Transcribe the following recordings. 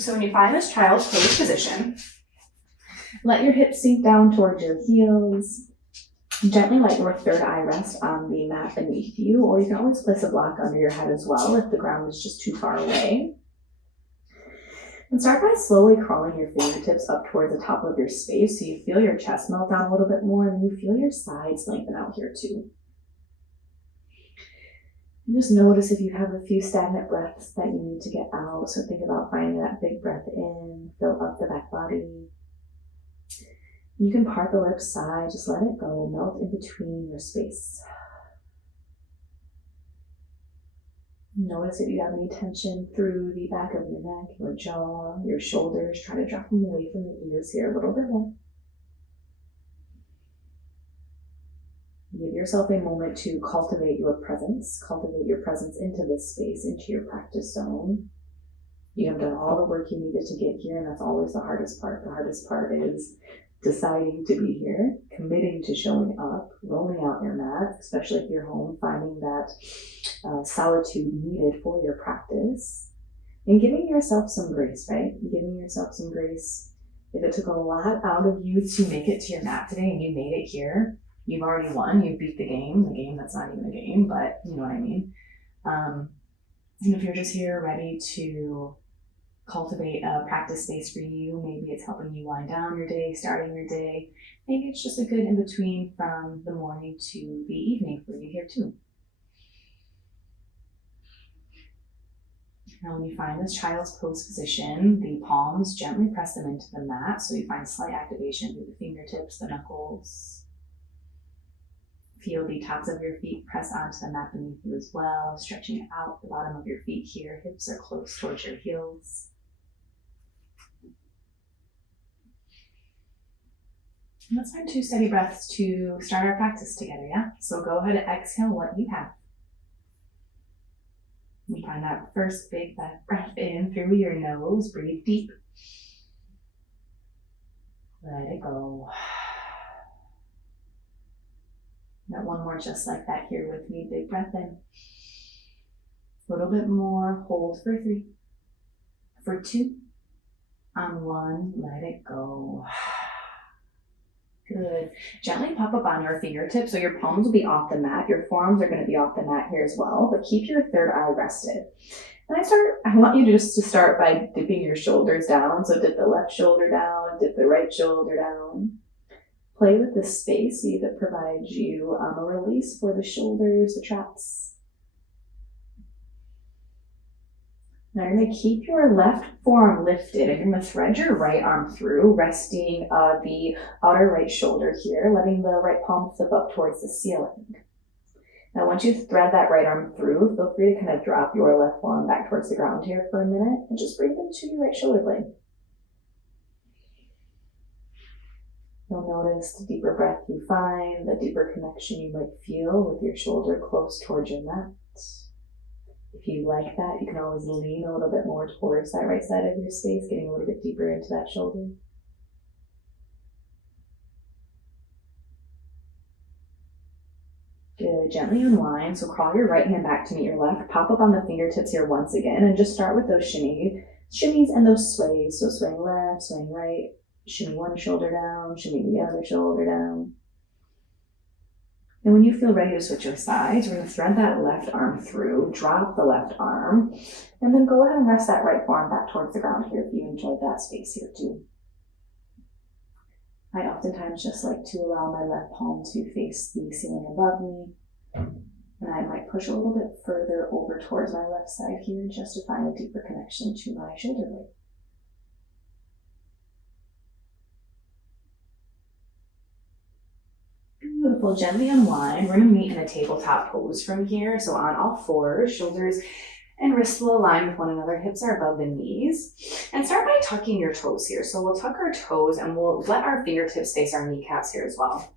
So when you find this child's pose position, let your hips sink down towards your heels. Gently let your third eye rest on the mat beneath you, or you can always place a block under your head as well if the ground is just too far away. And start by slowly crawling your fingertips up towards the top of your space so you feel your chest melt down a little bit more and you feel your sides lengthen out here too. And just notice if you have a few stagnant breaths that you need to get out. So think about finding that big breath in, fill up the back body. You can part the lips side, just let it go, melt in between your space. Notice if you have any tension through the back of your neck, your jaw, your shoulders. Try to drop them away from the ears here a little bit more. Give yourself a moment to cultivate your presence into this space, into your practice zone. You have done all the work you needed to get here, and that's always the hardest part. The hardest part is deciding to be here, committing to showing up, rolling out your mat, especially if you're home, finding that solitude needed for your practice, and giving yourself some grace, right? Giving yourself some grace. If it took a lot out of you to make it to your mat today and you made it here, you've already won. You beat the game that's not even a game, but you know what I mean. And if you're just here ready to cultivate a practice space for you, maybe it's helping you wind down your day, starting your day. Maybe it's just a good in between from the morning to the evening for you here too. Now when you find this child's pose position, the palms, gently press them into the mat so you find slight activation through the fingertips, the knuckles. Feel the tops of your feet press onto the mat beneath you as well, stretching out the bottom of your feet here. Hips are close towards your heels. Let's find 2 steady breaths to start our practice together, yeah? So go ahead and exhale what you have. You find that first big breath in through your nose. Breathe deep. Let it go. Got one more just like that here with me. Big breath in. A little bit more. Hold for 3. For 2. On 1, let it go. Good. Gently pop up on your fingertips so your palms will be off the mat. Your forearms are going to be off the mat here as well, but keep your third eye rested. And I want you to start by dipping your shoulders down. So dip the left shoulder down, dip the right shoulder down. Play with the space, see if it provides you a release for the shoulders, the traps. Now you're going to keep your left forearm lifted and you're going to thread your right arm through, resting the outer right shoulder here, letting the right palm flip up towards the ceiling. Now once you thread that right arm through, feel free to kind of drop your left forearm back towards the ground here for a minute and just breathe into your right shoulder blade. You'll notice the deeper breath you find, the deeper connection you might feel with your shoulder close towards your mat. If you like that, you can always lean a little bit more towards that right side of your space, getting a little bit deeper into that shoulder. Good. Gently unwind. So crawl your right hand back to meet your left. Pop up on the fingertips here once again and just start with those shimmies and those sways. So swaying left, swaying right. Shimmy one shoulder down, shimmy the other shoulder down. And when you feel ready to switch your sides, we're going to thread that left arm through, drop the left arm, and then go ahead and rest that right forearm back towards the ground here if you enjoyed that space here too. I oftentimes just like to allow my left palm to face the ceiling above me, and I might push a little bit further over towards my left side here just to find a deeper connection to my shoulder blade. Beautiful. Gently unwind. We're going to meet in a tabletop pose from here. So on all fours, shoulders and wrists will align with one another. Hips are above the knees. And start by tucking your toes here. So we'll tuck our toes and we'll let our fingertips face our kneecaps here as well.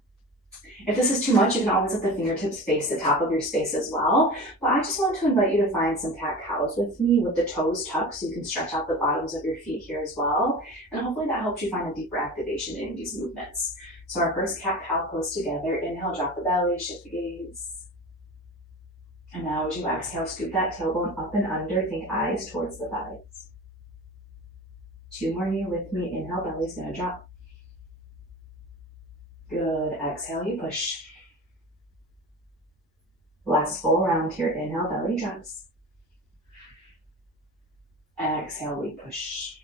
If this is too much, you can always let the fingertips face the top of your space as well. But I just want to invite you to find some cat-cows with me with the toes tucked so you can stretch out the bottoms of your feet here as well. And hopefully that helps you find a deeper activation in these movements. So our first cat-cow pose together. Inhale, drop the belly, shift the gaze. And now as you exhale, scoop that tailbone up and under. Think eyes towards the thighs. 2 more here with me. Inhale, belly's gonna drop. Good. Exhale, you push. Last full round here. Inhale, belly drops. Exhale, we push.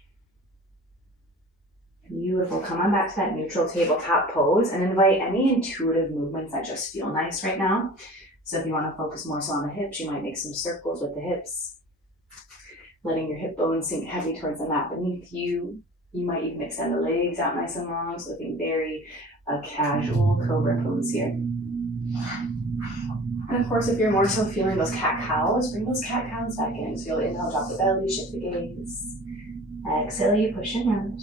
Beautiful. Come on back to that neutral tabletop pose and invite any intuitive movements that just feel nice right now. So if you want to focus more so on the hips, you might make some circles with the hips, letting your hip bones sink heavy towards the mat beneath you. You might even extend the legs out nice and long, so looking very casual Cobra pose here. And of course, if you're more so feeling those cat-cows, bring those cat-cows back in. So you'll inhale, drop the belly, shift the gaze. Exhale, you push and round.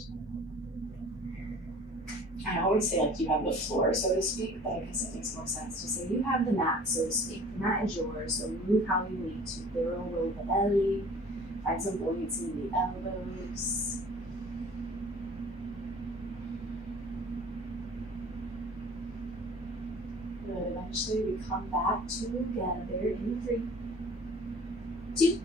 I always say like you have the floor, so to speak, but I guess it makes more sense to say you have the mat, so to speak. The mat is yours, so move how you need to. Barrel roll the belly, find some buoyancy in the elbows. Good. Eventually we come back together in 3, 2.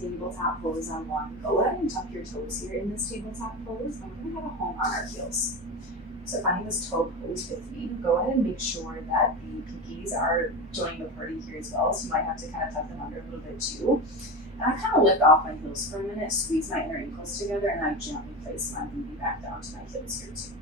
Tabletop pose on 1. Go ahead and tuck your toes here in this tabletop pose. And we're going to have a home on our heels. So finding this toe pose with me, go ahead and make sure that the pinkies are joining the party here as well. So you might have to kind of tuck them under a little bit too. And I kind of lift off my heels for a minute, squeeze my inner ankles together, and I gently place my booty back down to my heels here too.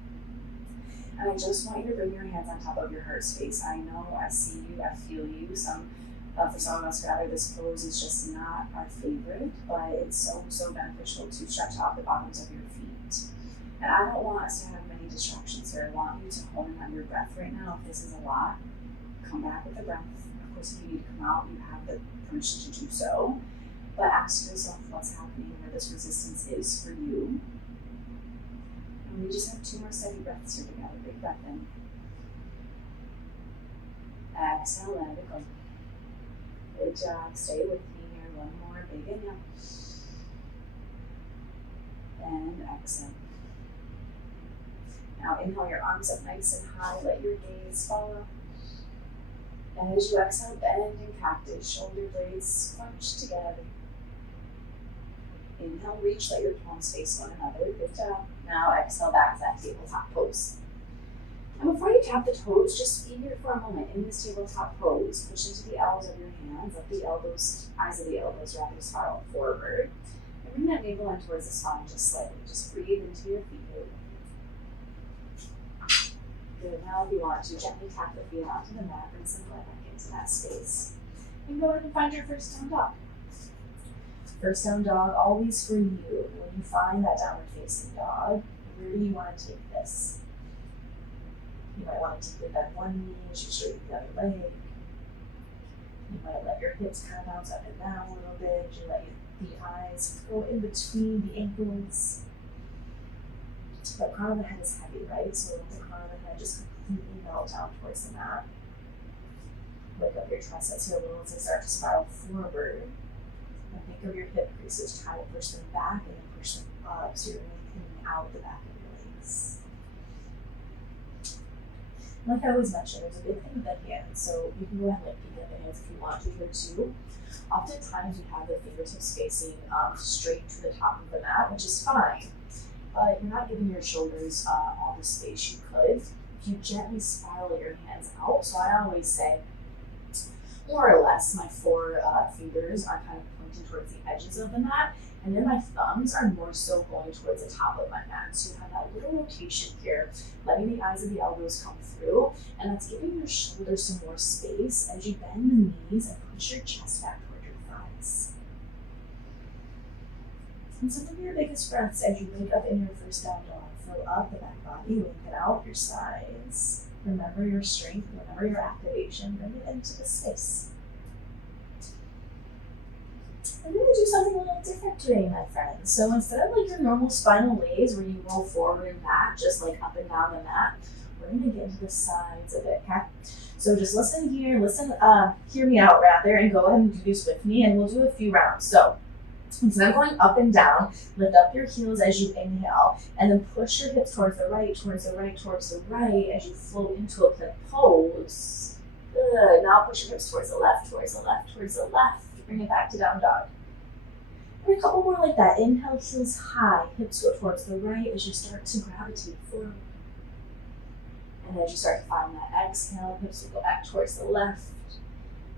And I just want you to bring your hands on top of your heart space. I know, I see you, I feel you. For some of us, rather, this pose is just not our favorite, but it's so beneficial to stretch out the bottoms of your feet. And I don't want us to have many distractions here. I want you to hone in on your breath right now. If this is a lot, come back with the breath. Of course, if you need to come out, you have the permission to do so. But ask yourself what's happening, where this resistance is for you. And we just have 2 more steady breaths here together. Big breath in. Exhale, let it go. Good job. Stay with me here. 1 more. Big inhale. And exhale. Now inhale your arms up nice and high. Let your gaze follow. And as you exhale, bend in cactus. Shoulder blades scrunch together. Inhale, reach. Let your palms face one another. Good job. Now exhale back to that tabletop pose. And before you tap the toes, just be here for a moment in this tabletop pose. Push into the elbows of your hands, let the eyes of the elbows rather spiral forward. And bring that navel in towards the spine just slightly. Just breathe into your feet here. Good. Now if you want to, gently tap the feet onto the mat, bring some blood back into that space. And go ahead and find your first down dog. First down dog, always for you. When you find that downward facing dog, where do you want to take this? You might want to take your bend one knee as you straighten the other leg. You might let your hips kind of bounce up and down a little bit. You let the eyes go in between the ankles. The crown of the head is heavy, right? So let the crown of the head just completely melt down towards the mat. Wake up your triceps here a little as they start to spiral forward. And think of your hip creases. Try to push them back and then push them up so you're lengthening out the back of your legs. Like I always mention, there's a big thing with the hands, so you can go ahead and peek at the hands if you want to here too. Oftentimes we have the fingertips facing straight to the top of the mat, which is fine, but you're not giving your shoulders all the space you could. If you gently spiral your hands out, so I always say, more or less, my 4 fingers are kind of pointing towards the edges of the mat, and then my thumbs are more so going towards the top of my mat. So you have that little rotation here, letting the eyes of the elbows come through, and that's giving your shoulders some more space as you bend the knees and push your chest back toward your thighs. And some of your biggest breaths as you wake up in your first down dog. Fill up the back body, lengthen out your sides. Remember your strength, remember your activation, bring it into the space. We're going to do something a little different today, my friends. So instead of like your normal spinal ways where you roll forward and back, just like up and down the mat, we're going to get into the sides of it, okay? So just listen here, hear me out rather, and go ahead and do this with me, and we'll do a few rounds. So instead of going up and down, lift up your heels as you inhale, and then push your hips towards the right, towards the right, towards the right as you float into a plank pose. Good. Now push your hips towards the left, towards the left, towards the left. Bring it back to down dog. And a couple more like that. Inhale, heels high, hips go towards the right as you start to gravitate forward. And as you start to find that exhale, hips will go back towards the left,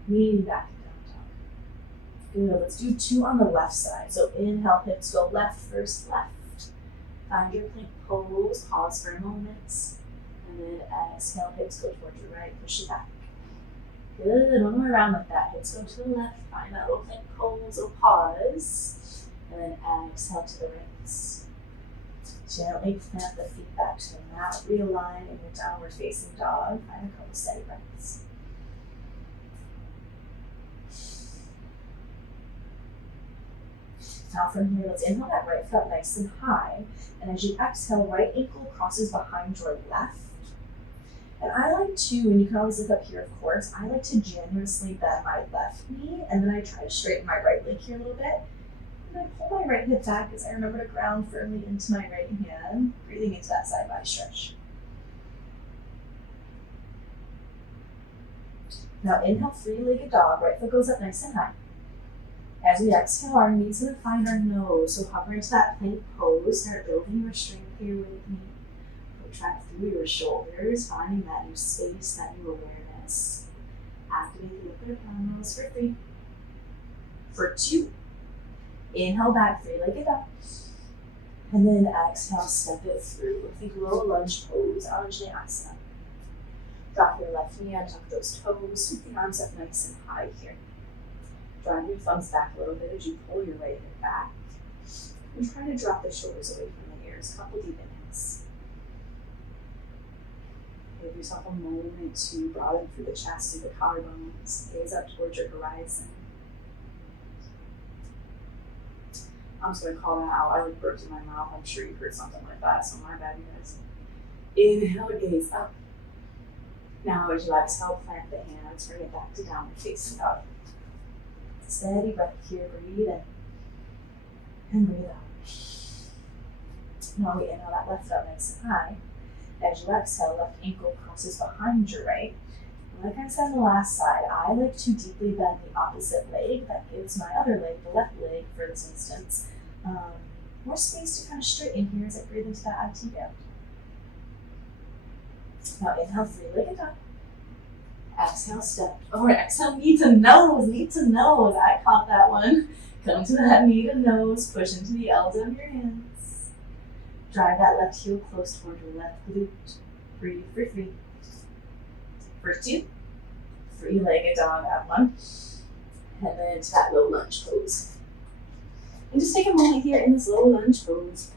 leaning back and down dog. Good, let's do 2 on the left side. So inhale, hips go left first, left. Find your plank pose, pause for a moment. And then exhale, hips go towards your right, push it back. Good, one more round like that. Hips go to the left, find that little plank pose or pause. And then exhale to the right. Gently plant the feet back to the mat, realign in your downward facing dog. Find a couple steady breaths. Now from here, let's inhale that right foot nice and high. And as you exhale, right ankle crosses behind your left. And I like to, and you can always look up here, of course, I like to generously bend my left knee, and then I try to straighten my right leg here a little bit. And I pull my right hip back as I remember to ground firmly into my right hand, breathing into that side body stretch. Now inhale, 3-legged dog, right foot goes up nice and high. As we exhale, our knees gonna find our nose, so hover into that plank pose, start building your strength here with me. Protract through your shoulders, finding that new space, that new awareness. Activate the upper abdominals for 3. For 2. Inhale back, 3-legged dog. And then exhale, step it through. Think low lunge pose, Vinyasa. Drop your left knee and tuck those toes. Sweep the arms up nice and high here. Drive your thumbs back a little bit as you pull your right hip back. And try to drop the shoulders away from the ears. Couple deep inhales. Give yourself a moment to broaden through the chest, through the collarbones. Gaze up towards your horizon. I'm just going to call that out. I like burped in my mouth. I'm sure you heard something like that, so my bad, you guys. Inhale, gaze up. Now as you exhale, plant the hands, bring it back to downward facing dog. Steady breath here, breathe in and breathe out. Now we inhale that left foot nice and high. As you exhale, left ankle crosses behind your right. Like I said on the last side, I like to deeply bend the opposite leg. That gives my other leg, the left leg for this instance, more space to kind of straighten here as I breathe into that IT bend. Now inhale, 3-legged dog. Exhale, step, or exhale, knee to nose. I caught that one. Come to that knee to nose, push into the L's of your hands. Drive that left heel close toward your left glute. Breathe for 3. For 2. 3-legged dog, that one. And then to that low lunge pose. And just take a moment here in this low lunge pose.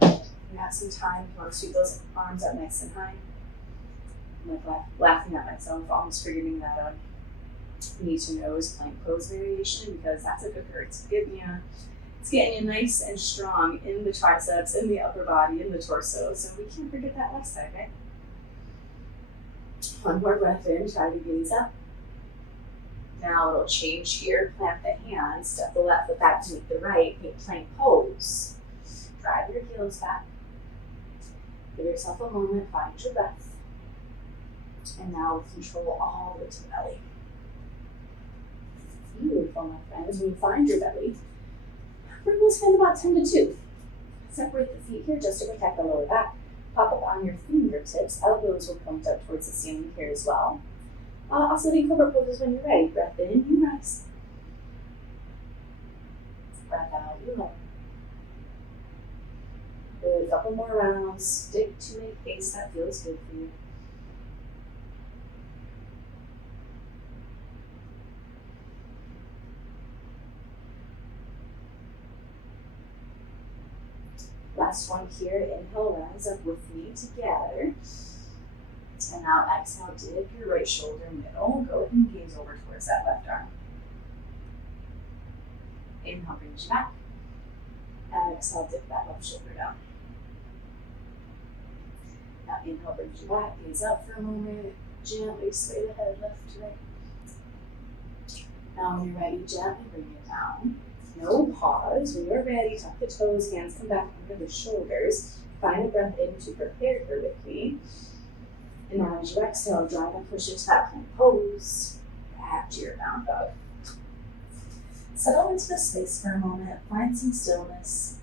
You have some time, you want to sweep those arms up nice and high. I'm like laughing at myself, almost forgetting that knee to nose plank pose variation, because that's a good work. It's getting you nice and strong in the triceps, in the upper body, in the torso. So we can't forget that left side, right? One more breath in, try to gaze up. Now a little change here, plant the hands, step the left foot back to meet the right, make plank pose. Drive your heels back. Give yourself a moment, find your breath. And now with control all the way to the belly. Beautiful, my friends. When you find your belly, bring those hands about 10 to 2. Separate the feet here just to protect the lower back. Pop up on your fingertips. Elbows will point up towards the ceiling here as well. Also, do Cobra poses when you're ready. Breath in, you rise. Breath out, you lower. Good. A couple more rounds. Stick to a pace that feels good for you. Last one here, inhale, rise up with me together. And now exhale, dip your right shoulder middle. Go ahead and gaze over towards that left arm. Inhale, brings you back. Exhale, dip that left shoulder down. Now inhale, brings you back. Gaze up for a moment. Gently sway the head left to right. Now when you're ready, gently bring it down. No pause. When you're ready, tuck the toes, hands come back under the shoulders. Find a breath in to prepare for with me. And now as you exhale, drive and push into that plank pose. Back to your down dog. Settle into the space for a moment. Find some stillness.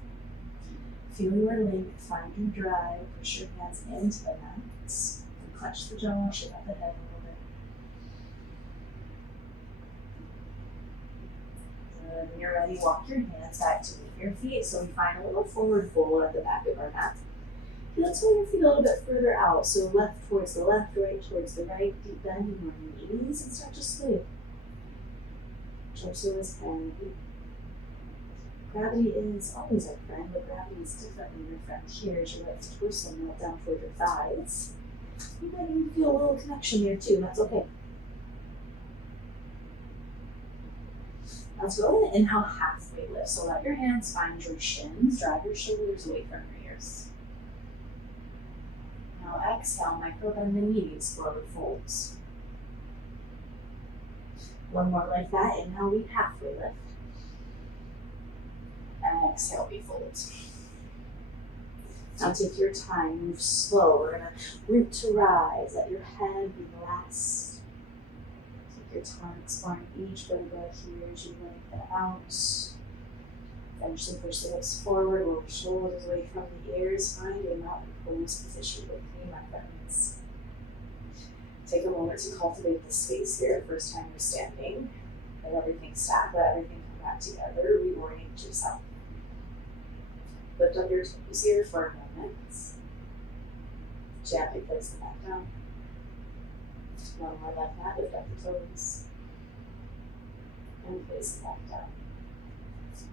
Feel your length. Find your drive. Push your hands into the mat. And clench the jaw. Shift up the head a little bit. Good. When you're ready, walk your hands back to meet your feet. So we find a little forward fold at the back of our mat. Let's move your feet a little bit further out. So left towards the left, right towards the right. Deep bend in your knees and start to sway. Torso is heavy. Gravity is always our friend, but gravity is different when your friend here as your right torso melt down toward your thighs. You might even feel a little connection there too, and that's okay. Let's go ahead and inhale halfway lift. So let your hands find your shins, drive your shoulders away from your ears. Now exhale, micro bend the knees, forward folds. One more like that. Inhale, we halfway lift. And exhale, we fold. Now take your time, move slow. We're gonna root to rise. Let your head be relaxed. Take your time exploring each vertebra here as you lengthen out. Eventually push the hips forward, roll shoulders away from the ears. Find a mountain pose position with me, my friends. Take a moment to cultivate the space here. First time you're standing. Let everything stack, let everything come back together. Reorient yourself. Lift up your toes here for a moment. Gently place them back down. One more like that. Lift up the toes. And place them back down.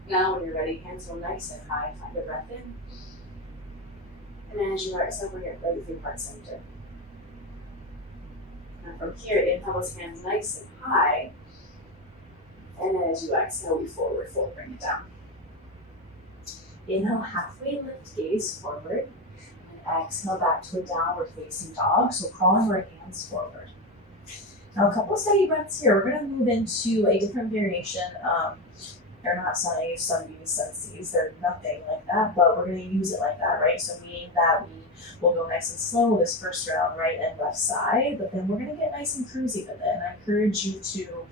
Now when you're ready, hands go nice and high. Find a breath in. And as you exhale, bring it right through heart center. And from here, inhale those hands nice and high. And as you exhale, we forward fold, bring it down. Inhale, halfway lift, gaze forward. And exhale back to a downward facing dog. So crawling our hands forward. Now a couple of steady breaths here. We're going to move into a different variation. They're not sun A's, sun B's, sun C's. They're nothing like that, but we're going to use it like that, right? So meaning that we will go nice and slow this first round, right and left side, but then we're going to get nice and cruisy with it. And I encourage you to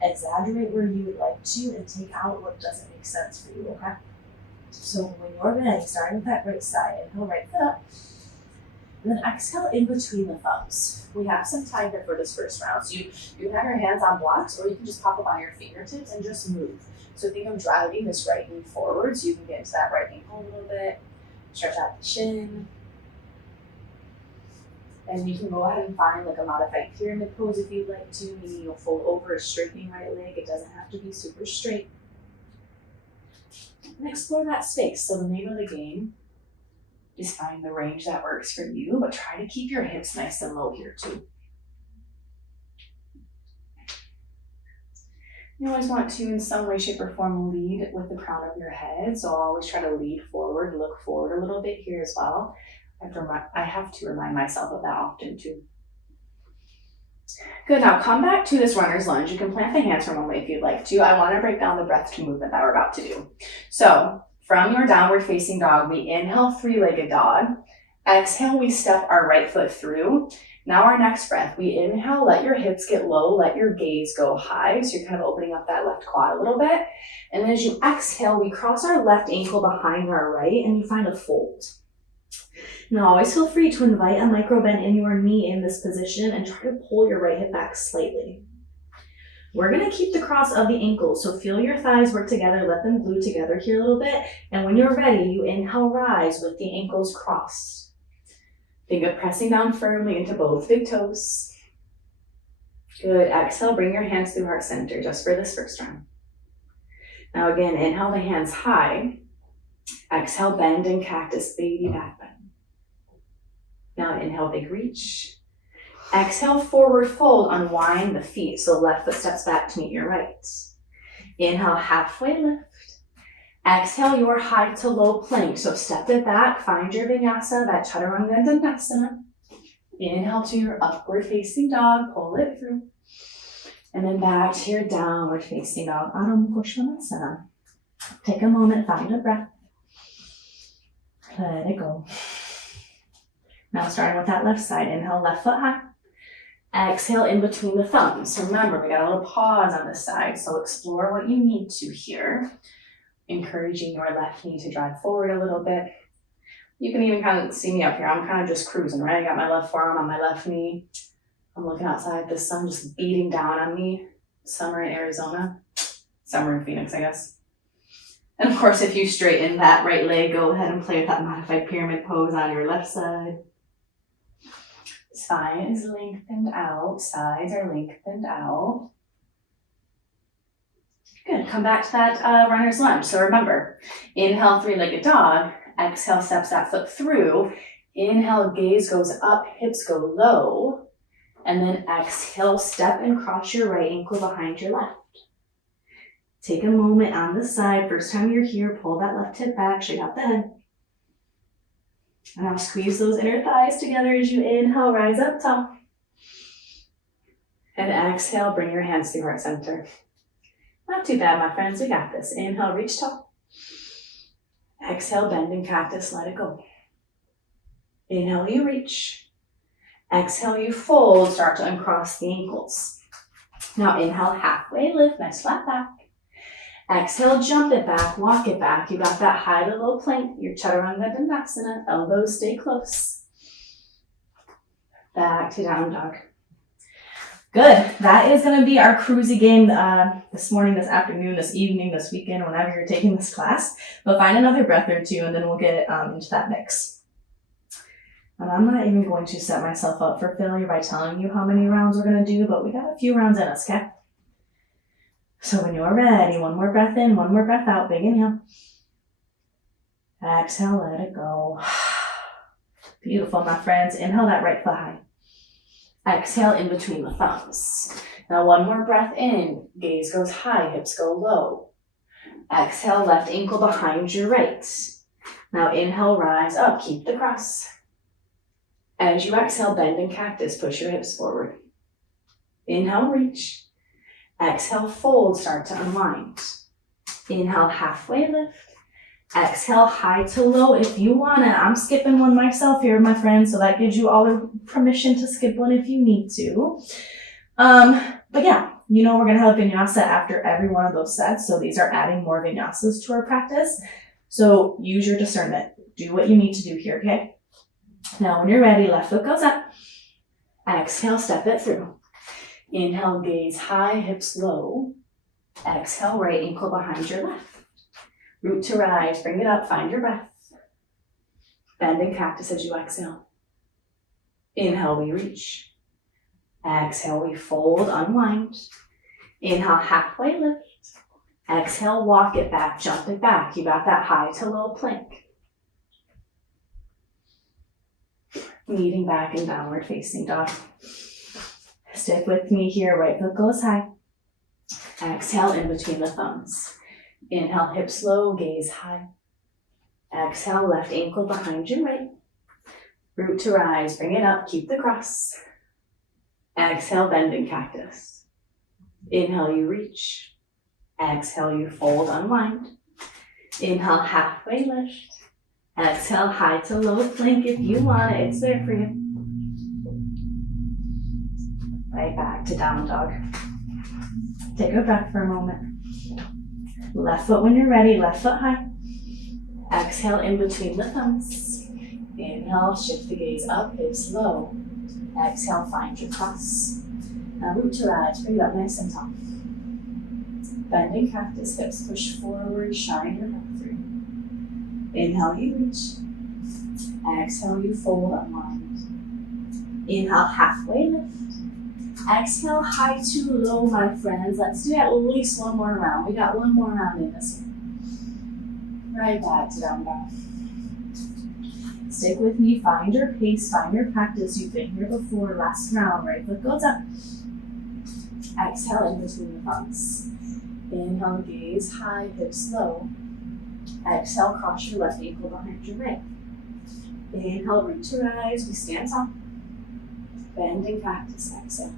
exaggerate where you would like to and take out what doesn't make sense for you, okay? So when you're ready, starting with that right side, inhale right foot up, and then exhale in between the thumbs. We have some time here for this first round. So you have your hands on blocks, or you can just pop them on your fingertips and just move. So think of driving this right knee forward so you can get into that right ankle a little bit. Stretch out the chin. And you can go ahead and find like a modified pyramid pose if you'd like to. Meaning you'll fold over a straightening right leg. It doesn't have to be super straight. And explore that space. So the name of the game is find the range that works for you, but try to keep your hips nice and low here too. You always want to, in some way, shape, or form, lead with the crown of your head. So I'll always try to lead forward, look forward a little bit here as well. I have to remind myself of that often too. Good, now come back to this runner's lunge. You can plant the hands from one way if you'd like to. I want to break down the breath to movement that we're about to do. So from your downward facing dog, we inhale three-legged dog. Exhale, we step our right foot through. Now our next breath, we inhale, let your hips get low, let your gaze go high. So you're kind of opening up that left quad a little bit. And then as you exhale, we cross our left ankle behind our right and you find a fold. Now always feel free to invite a micro bend in your knee in this position and try to pull your right hip back slightly. We're gonna keep the cross of the ankles. So feel your thighs work together, let them glue together here a little bit. And when you're ready, you inhale, rise with the ankles crossed. Think of pressing down firmly into both big toes. Good, exhale, bring your hands through heart center just for this first round. Now again, inhale the hands high. Exhale, bend and cactus, baby back bend. Now inhale, big reach. Exhale, forward fold, unwind the feet. So left foot steps back to meet your right. Inhale, halfway lift. Exhale your high to low plank. So step it back, find your Vinyasa, that Chaturanga Dandasana. Inhale to your upward facing dog, pull it through. And then back to your downward facing dog, Adho Mukha Svanasana. Take a moment, find a breath. Let it go. Now starting with that left side, inhale left foot high. Exhale in between the thumbs. So remember, we got a little pause on this side, so explore what you need to here. Encouraging your left knee to drive forward a little bit. You can even kind of see me up here. I'm kind of just cruising, right? I got my left forearm on my left knee. I'm looking outside, the sun just beating down on me. Summer in Arizona, summer in Phoenix, I guess. And of course, if you straighten that right leg, go ahead and play with that modified pyramid pose on your left side. Spine is lengthened out, sides are lengthened out. Good, come back to that runner's lunge. So remember, inhale, three-legged dog, exhale, steps that foot through. Inhale, gaze goes up, hips go low. And then exhale, step and cross your right ankle behind your left. Take a moment on the side. First time you're here, pull that left hip back, straight out the head. And now squeeze those inner thighs together as you inhale, rise up tall. And exhale, bring your hands to heart center. Not too bad, my friends, we got this. Inhale, reach tall. Exhale, bend in cactus, let it go. Inhale, you reach. Exhale, you fold, start to uncross the ankles. Now inhale, halfway lift, nice flat back. Exhale, jump it back, walk it back. You got that high to low plank, your chaturanga dandasana, elbows stay close. Back to down dog. Good, that is gonna be our cruisy game this morning, this afternoon, this evening, this weekend, whenever you're taking this class. But find another breath or two and then we'll get into that mix. And I'm not even going to set myself up for failure by telling you how many rounds we're gonna do, but we got a few rounds in us, okay? So when you're ready, one more breath in, one more breath out, big inhale. Exhale, let it go. Beautiful, my friends. Inhale that right foot high. Exhale in between the thumbs. Now one more breath in, gaze goes high, hips go low. Exhale, left ankle behind your right. Now inhale, rise up, keep the cross. As you exhale, bend in cactus, push your hips forward. Inhale, reach. Exhale, fold, start to unwind. Inhale, halfway lift. Exhale, high to low if you wanna. I'm skipping one myself here, my friends, so that gives you all the permission to skip one if you need to. But yeah, you know we're gonna have a vinyasa after every one of those sets, so these are adding more vinyasas to our practice. So use your discernment. Do what you need to do here, okay? Now when you're ready, left foot goes up. Exhale, step it through. Inhale, gaze high, hips low. Exhale, right ankle behind your left. Root to rise, bring it up, find your breath. Bend in cactus as you exhale. Inhale, we reach. Exhale, we fold, unwind. Inhale, halfway lift. Exhale, walk it back, jump it back. You got that high to low plank. Kneading back in downward facing dog. Stick with me here, right foot goes high. Exhale in between the thumbs. Inhale, hips low, gaze high. Exhale, left ankle behind your right. Root to rise, bring it up, keep the cross. Exhale, bend in cactus. Inhale, you reach. Exhale, you fold, unwind. Inhale, halfway lift. Exhale, high to low plank if you want it, it's there for you. Right back to down dog. Take a breath for a moment. Left foot when you're ready, left foot high. Exhale in between the thumbs. Inhale, shift the gaze up, hips low. Exhale, find your cross. Now root to rise, bring it up nice and tall. Bending cactus, hips push forward, shine your breath through. Inhale, you reach. Exhale, you fold, unwind. Inhale, halfway lift. Exhale, high to low, my friends. Let's do at least one more round. We got one more round in this one. Right back to down dog. Stick with me, find your pace, find your practice. You've been here before. Last round, right foot goes up. Exhale in between the thumbs. Inhale, gaze high, hips low. Exhale, cross your left ankle behind your right. Inhale, root to rise, we stand tall. Bend in cactus, exhale.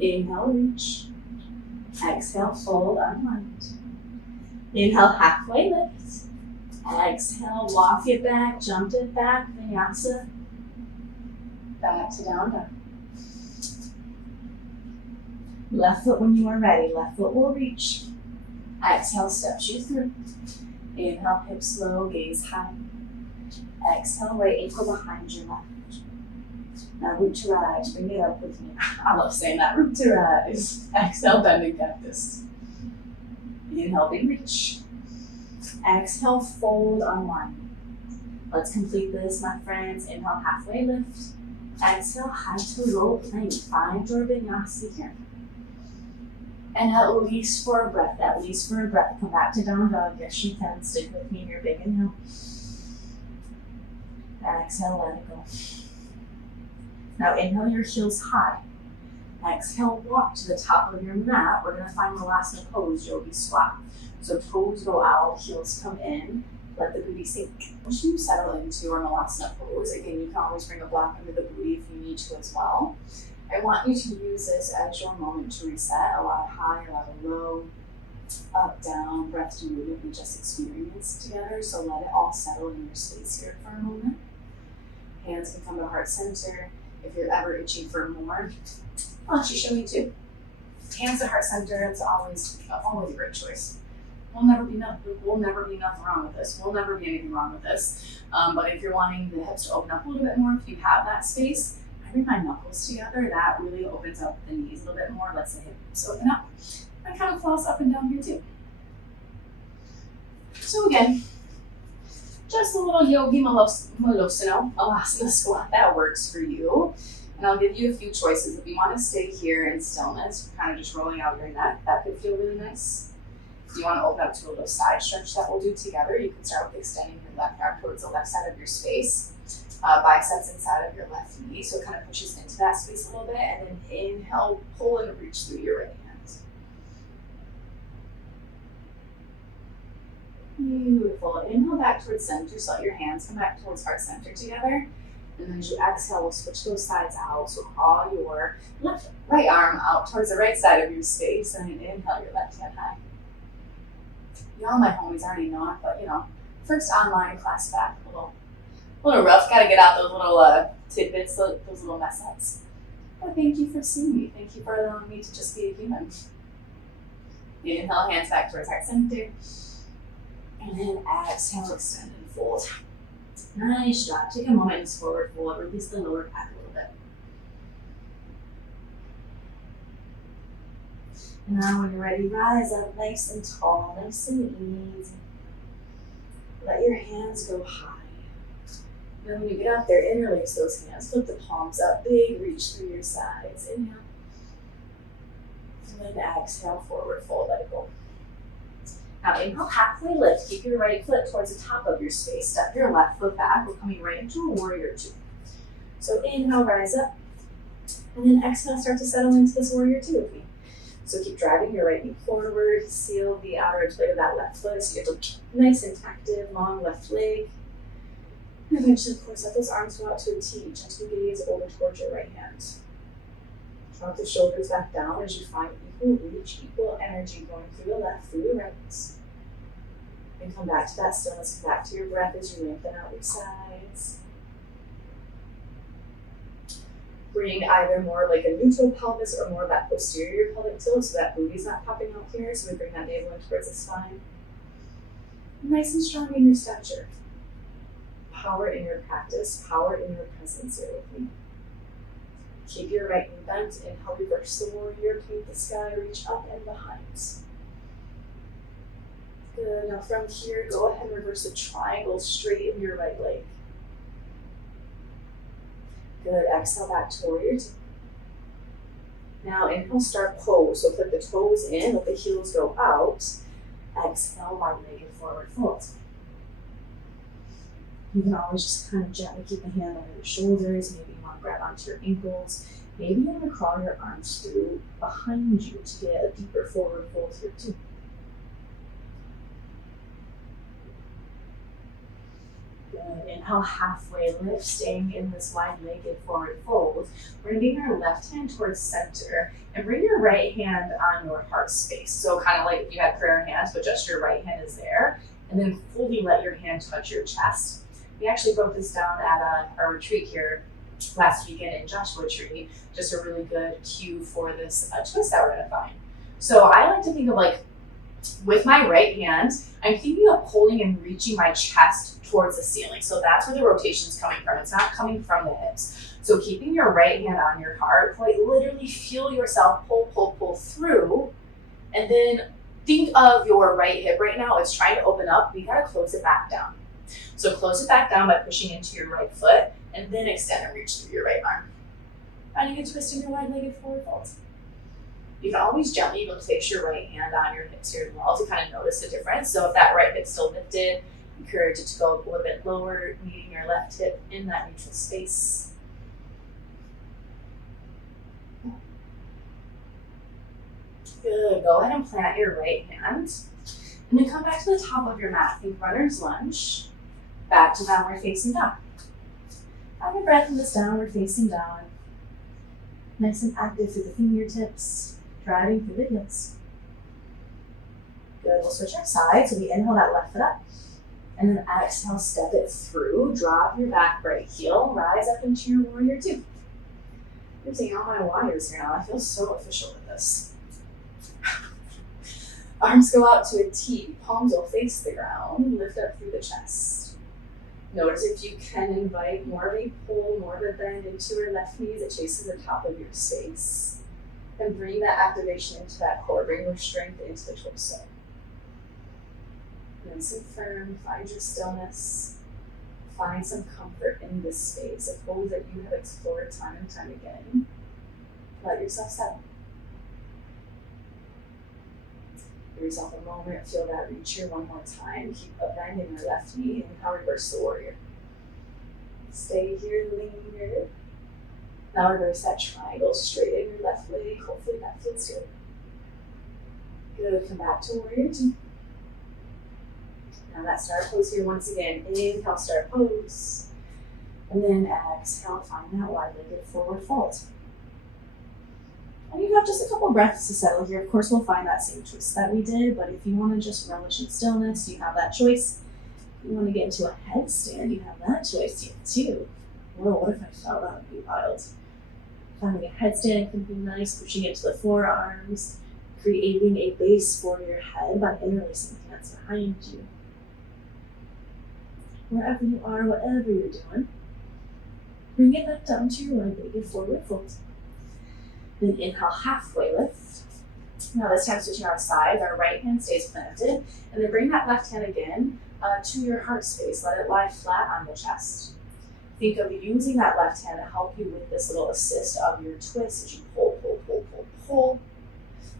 Inhale, reach. Exhale, fold, unwind. Inhale, halfway lift. Exhale, walk it back, jump it back, vinyasa. Back to down dog. Left foot when you are ready. Left foot will reach. Exhale, steps you through. Inhale, hips low, gaze high. Exhale, right ankle behind your left. Now root to rise, bring it up with me. I love saying that, root to rise. Exhale, bending cactus. Inhale, big reach. Exhale, fold, unwind. Let's complete this, my friends. Inhale, halfway lift. Exhale, high to low plank. Find your Vinyasa here. And at least for a breath, come back to down dog. Yes, you can. Stick with me here, big inhale. Exhale, let it go. Now inhale your heels high. Exhale, walk to the top of your mat. We're gonna find Vinyasa pose, Yogi squat. So toes go out, heels come in, let the booty sink. Once you settle into your Vinyasa pose, again, you can always bring a block under the booty if you need to as well. I want you to use this as your moment to reset. A lot of high, a lot of low, up, down, breath to movement we just experienced together. So let it all settle in your space here for a moment. Hands can come to heart center. If you're ever itching for more, why don't you show me too? Hands to heart center, it's always a great choice. Will never be nothing wrong with this. Will never be anything wrong with this. But if you're wanting the hips to open up a little bit more, if you have that space, I bring my knuckles together. That really opens up the knees a little bit more, lets the hips open up. I kind of floss up and down here too. So again, just a little Yogi Malasana squat that works for you. And I'll give you a few choices. If you want to stay here in stillness, kind of just rolling out your neck, that could feel really nice. If you want to open up to a little side stretch that we'll do together, you can start with extending your left arm towards the left side of your space. Biceps inside of your left knee, so it kind of pushes into that space a little bit, and then inhale, pull and reach through your right hand. Beautiful. Inhale back towards center, so let your hands come back towards heart center together. And then as you exhale, we'll switch those sides out. So crawl your right arm out towards the right side of your space, and then inhale your left hand high. Y'all, my homies already know it, but first online class back, a little rough. Got to get out those little tidbits, those little mess ups. But thank you for seeing me. Thank you for allowing me to just be a human. Inhale, hands back towards heart center. And then exhale, extend and fold. Nice job. Take a moment and forward fold. Release the lower back a little bit. And now when you're ready, rise up nice and tall, nice and easy. Let your hands go high. Then when you get up there, interlace those hands. Flip the palms up, big reach through your sides. Inhale. And then exhale, forward fold, let it go. Now inhale, halfway lift. Keep your right foot towards the top of your space. Step your left foot back. We're coming right into a warrior two. So inhale, rise up. And then exhale, start to settle into this warrior two with me. So keep driving your right knee forward. Seal the outer edge blade of that left foot. So you get a nice and active, long left leg. And eventually, of course, let those arms go out to a T. Gentle gaze over towards your right hand. Drop the shoulders back down as you find equal reach, equal energy going through the left, through the right. And come back to that stillness, come back to your breath as you lengthen out your sides. Bring either more like a neutral pelvis or more of that posterior pelvic tilt so that booty's not popping out here. So we bring that navel in towards the spine. Nice and strong in your stature. Power in your practice, power in your presence here with me. Keep your right knee bent. Inhale, reverse the warrior, paint the sky, reach up and behind. Good. Now from here, go ahead and reverse a triangle, straighten your right leg. Good. Exhale back to warrior two. Now inhale, start pose. So put the toes in, let the heels go out. Exhale, wide-legged forward fold. You can always just kind of gently keep a hand on your shoulders. Maybe you want to grab onto your ankles. Maybe you want to crawl your arms through behind you to get a deeper forward fold here too. Good. Inhale, halfway lift, staying in this wide-legged forward fold. We're going to bring our left hand towards center and bring your right hand on your heart space. So kind of like if you had prayer hands, but just your right hand is there. And then fully let your hand touch your chest. We actually broke this down at our retreat here last weekend in Joshua Tree, just a really good cue for this twist that we're going to find. So I like to think of like, with my right hand, I'm thinking of holding and reaching my chest towards the ceiling. So that's where the rotation's coming from. It's not coming from the hips. So keeping your right hand on your heart, like literally feel yourself pull through, and then think of your right hip right now. It's trying to open up. We gotta close it back down. So close it back down by pushing into your right foot, and then extend and reach through your right arm. Finding a twist in your wide-legged forward fold. You can always gently place your right hand on your hips here as well to kind of notice the difference. So if that right hip's still lifted, encourage it to go a little bit lower, meeting your left hip in that neutral space. Good. Go ahead and plant your right hand. And then come back to the top of your mat. Think runner's lunge. Back to downward facing dog. Have a breath in this downward facing dog. Nice and active through the fingertips, driving through the heels. Good. We'll switch our sides. So we inhale that left foot up. And then exhale, step it through. Drop your back right heel. Rise up into your warrior two. I'm taking all my wires here now. I feel so official with this. Arms go out to a T. Palms will face the ground. Lift up through the chest. Notice if you can invite more of a pull, more of a bend into your left knee as it chases the top of your space. And bring that activation into that core. Bring your strength into the torso. Nice and firm. Find your stillness. Find some comfort in this space, a pose that you have explored time and time again. Let yourself settle. Give yourself a moment, feel that reach here one more time. Keep a bend in your left knee, and now reverse the warrior. Stay here, lean here. Now reverse that triangle, straighten your left leg. Hopefully that feels good. Good, come back to warrior two. Now that star pose here once again. Inhale, star pose. And then exhale, find that wide-legged forward fold. And you have just a couple breaths to settle here. Of course, we'll find that same twist that we did, but if you want to just relish in stillness, you have that choice. If you want to get into a headstand, you have that choice here too. Whoa, what if I fell? That would be wild. Finding a headstand can be nice, pushing into the forearms, creating a base for your head by interlacing the hands behind you. Wherever you are, whatever you're doing, bring it back down to your wide-legged forward fold. Then inhale, halfway lift. Now this time switching our sides, our right hand stays planted, and then bring that left hand again to your heart space. Let it lie flat on the chest. Think of using that left hand to help you with this little assist of your twist as you pull.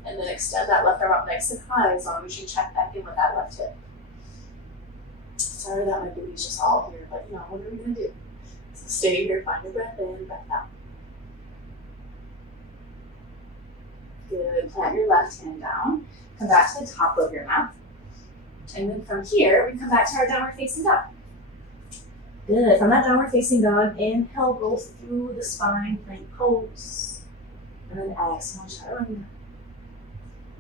And then extend that left arm up nice and high as long as you check back in with that left hip. Sorry that my booty's just all here, but what are we gonna do? So stay here, find your breath in, breath out. Good, plant your left hand down, come back to the top of your mat. And then from here, we come back to our downward facing dog. Good, from that downward facing dog, inhale, roll through the spine, plank pose. And then exhale, chaturanga.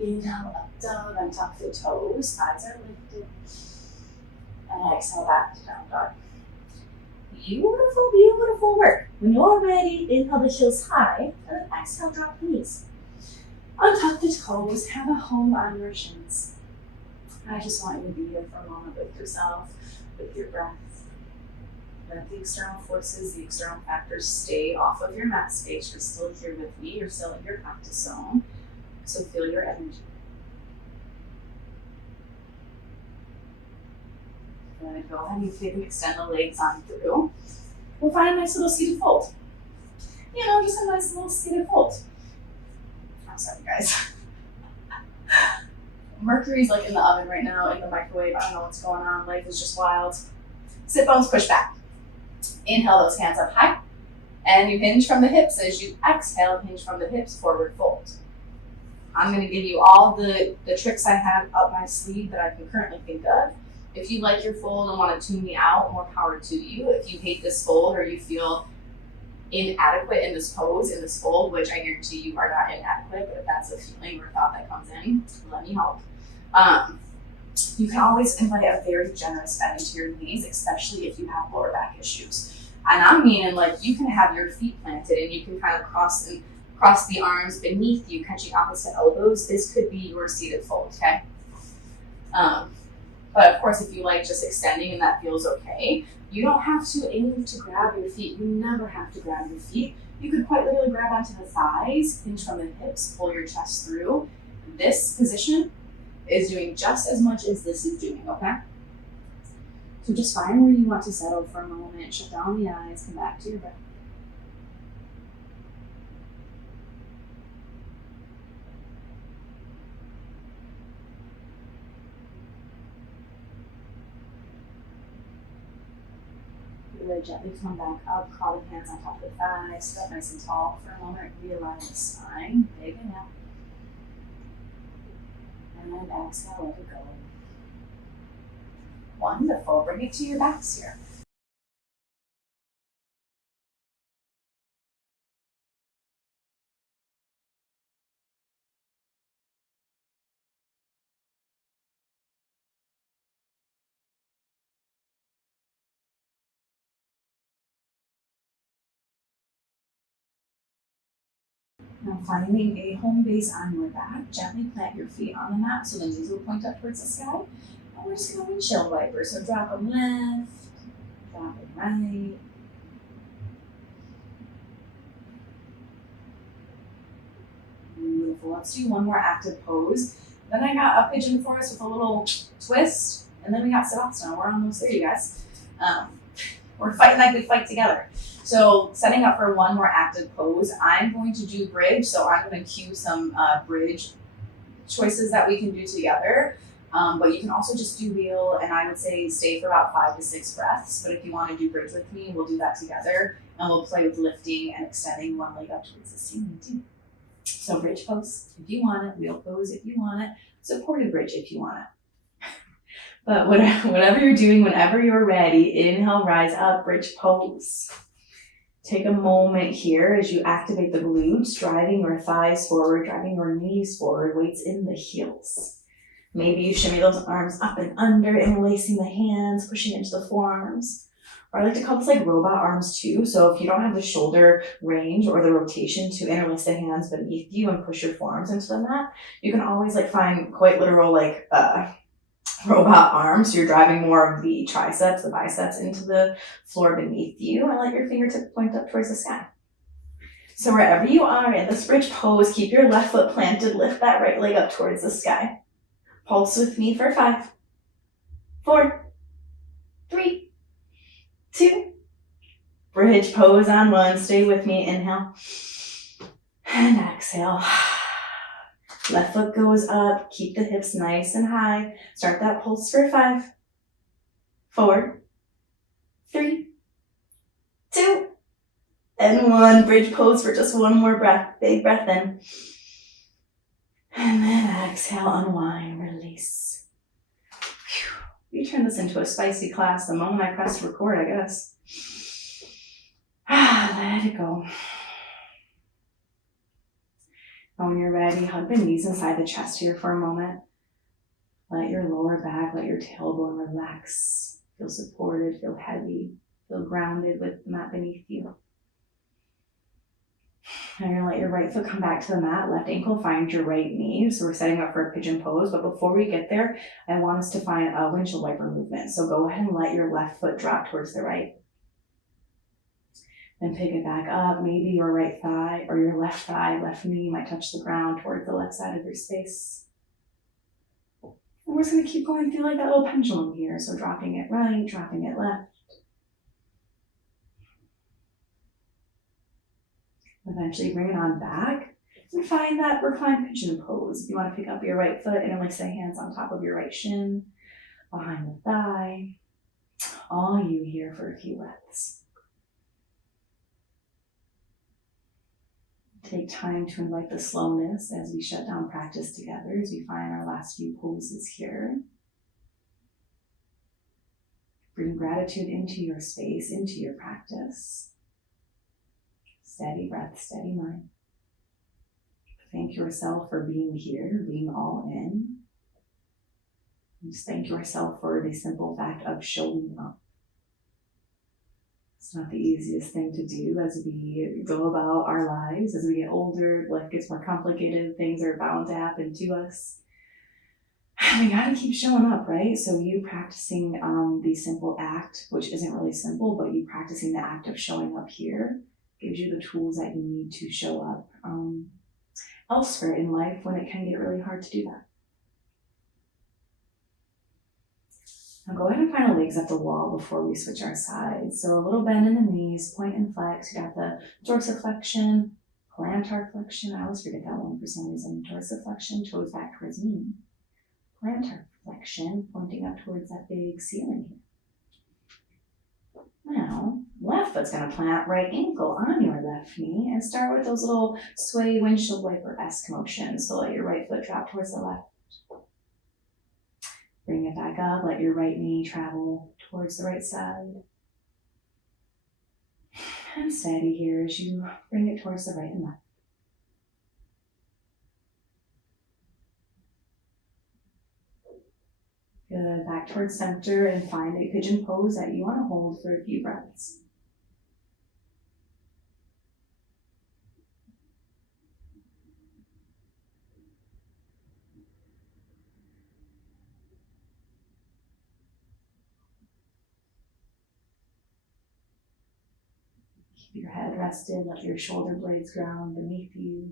Inhale, up dog, untuck the toes, thighs are lifted. And exhale, back to down dog. Beautiful, beautiful work. When you're ready, inhale the heels high, and then exhale, drop the knees. Untuck the toes, have a home on your shins. I just want you to be here for a moment with yourself, with your breath. Let the external forces, the external factors stay off of your mat space. You're still here with me. You're still in your practice zone. So feel your energy. Good. Go ahead and take and extend the legs on through. We'll find a nice little seated fold. Just a nice little seated fold. I'm sorry, guys. Mercury's like in the oven right now, in the microwave. I don't know what's going on. Life is just wild. Sit bones push back. Inhale those hands up high. And you hinge from the hips. As you exhale, hinge from the hips, forward fold. I'm going to give you all the tricks I have up my sleeve that I can currently think of. If you like your fold and want to tune me out, more power to you. If you hate this fold or you feel inadequate in this pose, in this fold, which I guarantee you are not inadequate, but if that's a feeling or a thought that comes in, let me help. You can always invite a very generous bend into your knees, especially if you have lower back issues. And I'm meaning like you can have your feet planted and you can kind of cross the arms beneath you, catching opposite elbows. This could be your seated fold, okay? But of course, if you like just extending and that feels okay, you don't have to aim to grab your feet. You never have to grab your feet. You could quite literally grab onto the thighs, hinge from the hips, pull your chest through. This position is doing just as much as this is doing, okay? So just find where you want to settle for a moment, shut down the eyes, come back to your breath. Really gently come back up, crawl the hands on top of the thighs, sit up nice and tall for a moment, realign the spine, big inhale. And then exhale, let it go. Wonderful, bring it to your backs here. Now finding a home base on your back, gently plant your feet on the mat so the knees will point up towards the sky. And we're just going to windshield wiper. So drop them left, drop them right. Beautiful. Let's do one more active pose. Then I got a pigeon forest with a little twist. And then we got Savasana. We're almost there, you guys. We're fighting that good fight together. So setting up for one more active pose, I'm going to do bridge. So I'm going to cue some bridge choices that we can do together. But you can also just do wheel, and I would say stay for about 5 to 6 breaths. But if you want to do bridge with me, we'll do that together. And we'll play with lifting and extending one leg up towards the ceiling too. So bridge pose if you want it, wheel pose if you want it, supported bridge if you want it. But whatever you're doing, whenever you're ready, inhale, rise up, bridge pose. Take a moment here as you activate the glutes, driving your thighs forward, driving your knees forward, weights in the heels. Maybe you shimmy those arms up and under, interlacing the hands, pushing into the forearms. Or I like to call this like robot arms too. So if you don't have the shoulder range or the rotation to interlace the hands beneath you and push your forearms into the mat, you can always like find quite literal like robot arms. So you're driving more of the triceps, the biceps into the floor beneath you, and let your fingertips point up towards the sky. So wherever you are in this bridge pose, keep your left foot planted, lift that right leg up towards the sky. Pulse with me for 5, 4, 3, 2, bridge pose on 1. Stay with me. Inhale and exhale. Left foot goes up. Keep the hips nice and high. Start that pulse for 5, 4, 3, 2, and 1. Bridge pose for just one more breath. Big breath in. And then exhale, unwind, release. We turn this into a spicy class the moment I press record, I guess. Let it go. And when you're ready, hug the knees inside the chest here for a moment. Let your lower back, let your tailbone relax. Feel supported, feel heavy, feel grounded with the mat beneath you. And you're gonna let your right foot come back to the mat, left ankle find your right knee. So we're setting up for a pigeon pose, but before we get there, I want us to find a windshield wiper movement. So go ahead and let your left foot drop towards the right. Then pick it back up. Maybe your right thigh or your left thigh, left knee might touch the ground towards the left side of your space. And we're just gonna keep going through like that little pendulum here. So dropping it right, dropping it left. Eventually bring it on back and find that reclined pigeon pose. If you want to pick up your right foot, interlace the hands on top of your right shin, behind the thigh. All you here for a few breaths. Take time to invite the slowness as we shut down practice together, as we find our last few poses here. Bring gratitude into your space, into your practice. Steady breath, steady mind. Thank yourself for being here, being all in. Just thank yourself for the simple fact of showing up. It's not the easiest thing to do as we go about our lives. As we get older, life gets more complicated, things are bound to happen to us. We gotta keep showing up, right? So you practicing the simple act, which isn't really simple, but you practicing the act of showing up here gives you the tools that you need to show up elsewhere in life when it can get really hard to do that. Now go ahead and find our legs at the wall before we switch our sides. So a little bend in the knees, point and flex. You got the dorsiflexion, plantar flexion. I always forget that one for some reason. Dorsiflexion, toes back towards me. Plantar flexion, pointing up towards that big ceiling here. Now, left foot's gonna plant, right ankle on your left knee, and start with those little sway windshield wiper-esque motions. So let your right foot drop towards the left. Bring it back up, let your right knee travel towards the right side. And steady here as you bring it towards the right and left. Good, back towards center and find a pigeon pose that you want to hold for a few breaths. Keep your head rested, let your shoulder blades ground beneath you.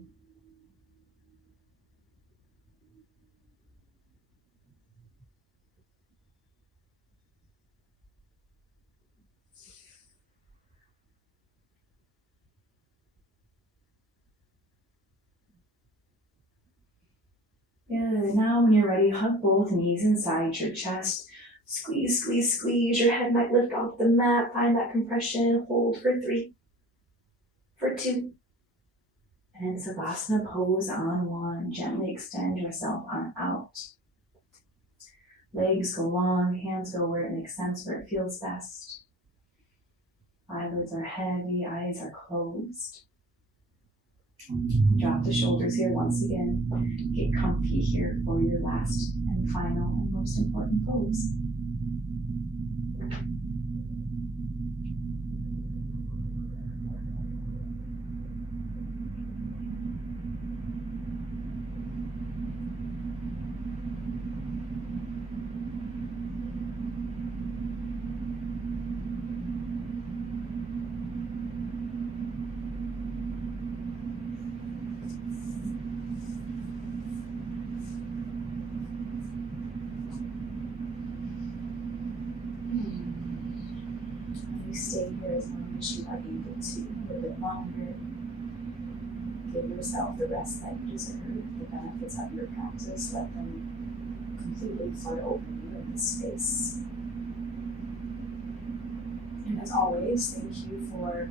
Good. Now when you're ready, hug both knees inside your chest. Squeeze, squeeze, squeeze. Your head might lift off the mat. Find that compression. Hold for 3, for 2. And Savasana pose on 1. Gently extend yourself on out. Legs go long, hands go where it makes sense, where it feels best. Eyelids are heavy, eyes are closed. Drop the shoulders here once again. Get comfy here for your last and final and most important pose. Stay here as long as you are able to, a little bit longer. Give yourself the rest that you deserve, the benefits of your practice. Let them completely flood over you in this space. And as always, thank you for,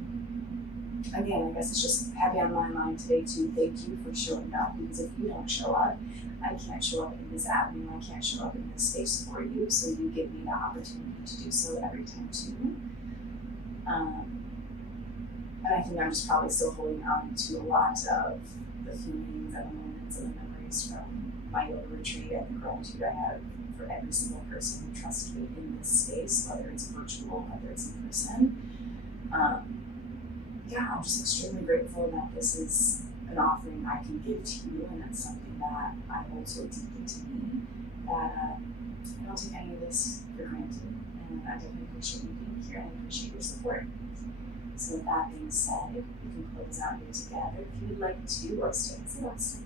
again, I guess it's just heavy on my mind today too. Thank you for showing up, because if you don't show up, I can't show up in this avenue, I can't show up in this space for you. So you give me the opportunity to do so every time too. And I think I'm just probably still holding on to a lot of the feelings and the moments and the memories from my yoga retreat and the gratitude I have for every single person who trusts me in this space, whether it's virtual, whether it's in person. I'm just extremely grateful that this is an offering I can give to you, and it's something that I hold so deeply to me that I don't take any of this for granted. And I definitely appreciate you being here, and I appreciate your support. So with that being said, you can close out here together if you would like to, or stay in Savasana.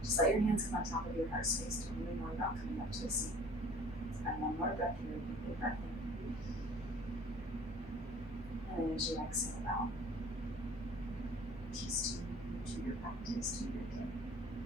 Just let your hands come on top of your heart space. Don't really worry about coming up to a seat. And one more breath here, big breath in. And as you exhale out, peace to you, to your practice, to your day.